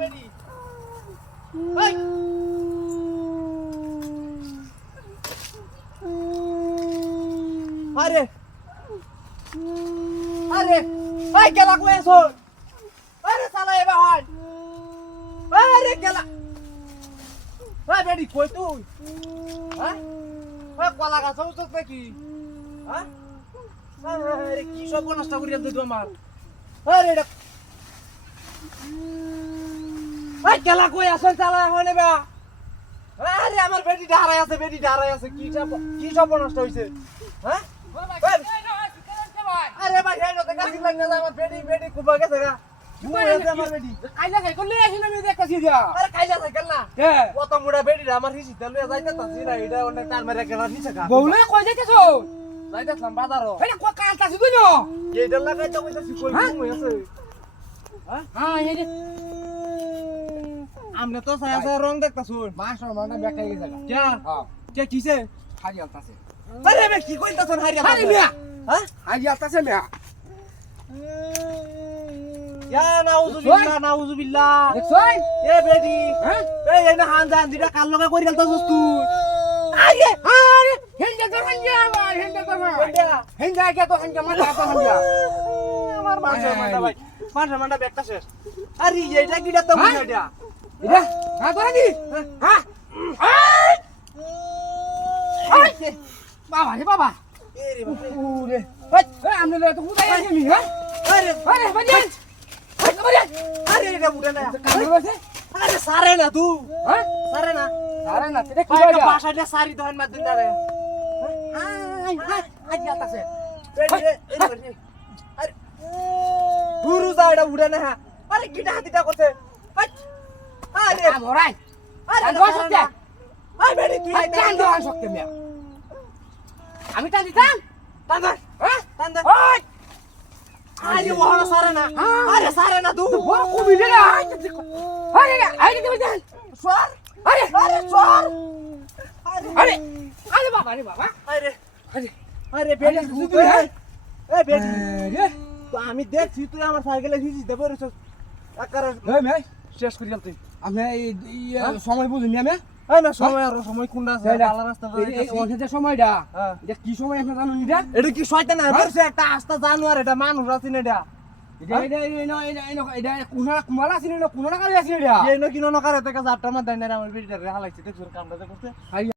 বেডি এই আরে আরে এই কেলা কই আছো আরে শালা এবা হয় আরে কেলা ওই বেডি কই তুই হ্যাঁ ওই কলা গাছ উঠছ নাকি হ্যাঁ আরে কি সব নষ্ট করিয়া তুই আমার আরে এটা এই কেলা কই আছো শালা হনে বা আরে আমার বেডি ডারাই আছে কি সব নষ্ট হইছে হ্যাঁ আরে ভাই এই তো কাছি লাগ না আমার বেডি কুবা গেছে গা আমার বেডি কাইলা খাই করলে আসি না আমি দেখতাছি দিয়া আরে কাইলা সাইকেল না কে কত মুড়া বেডি আমার হিসি তেল যাইতে তাছি না এটা অনেক কার মেরে কেন নিছে গা বউলে কই যাইতেছো যাইতাছলাম বাজারও এই কই কালতাছি তুই না এইটা লাগাই তো কইতাছি কই ঘুম আছে হ্যাঁ এই যে আমনে তো সায়া রং দেখতাছুন মাস্টার মানা ব্যাক হয়ে গেছে কে হ্যাঁ কে কিছে হাজি আলতাছে আরে বে কি কইতাছন হারিয়া হারি মিয়া হ্যাঁ হাজি আলতাছে মিয়া ইয়া নাউজুবিল্লাহ দেখছই এ বেডি হ্যাঁ এই এনে হানজান দিটা কাল লগে করি গেলতাছস তুই আরে আরে হেন্দা তো হাঞ্জা আমার হেন্দা তো কোনটা হেন্দা কে তো হাঞ্জা মাথা তো হাঞ্জা আমার মানটা ভাই মানটা ব্যাগটা শেষ আরে এইটা কিটা তো বুঝা এটা এটা হ্যাঁ তো হাজি হ্যাঁ এই বাবা রে বাবা এরে বাবা ওরে এই আমনে তো কোথায় আছি আমি হ্যাঁ আরে আরে বাজিয়ান বাজিয়ান আরে এটা উঠে না কামড় বসে আরে সারে না তুই হ্যাঁ সারে না আরে না এটা কি আরে কইরা বাসাটা সারি দহন মার দিন না রে আই যাতাছে আরে গুরু যা এটা উড়ে না আরে কিটা হাতিটা করছে আরে আমরাই আরে টান দেওয়া শক্তি আই বেডি তুই টান দেওয়া শক্তি মিয়া আমি টান দিতাম টান দে হ্যাঁ টান দে ওই আরে ওহনা সারে না আরে সারে না তুই বড় কবি রে আরে আরে তুমি দেন সর আরে আরে সর আরে আরে বাবা রে বাবা আরে আরে আরে বেডি তুই এ বেডি রে তো আমি দেখছি তুই আমার সাইকেলে ভিজিস দে পড়েছ আকারে এই ভাই শেষ করি গেল তুই আমি এই সময় বুঝিনি আমি এই না সময় কোনটা আছে ভালো রাস্তা এই ওখানে সময়টা হ্যাঁ এটা কি সময় আপনি জানেন এটা এটা কি শয়তান না বলছে একটা আস্তা জানোয়ার এটা মানুষ আছে না এটা এটা কুমালা আছে না কুমালা কালি আছে না এটা এই ন কিনো নকারে থেকে 8টার মধ্যে আমার বেরিটা রে হালাইছে দেখছ কামটা করতে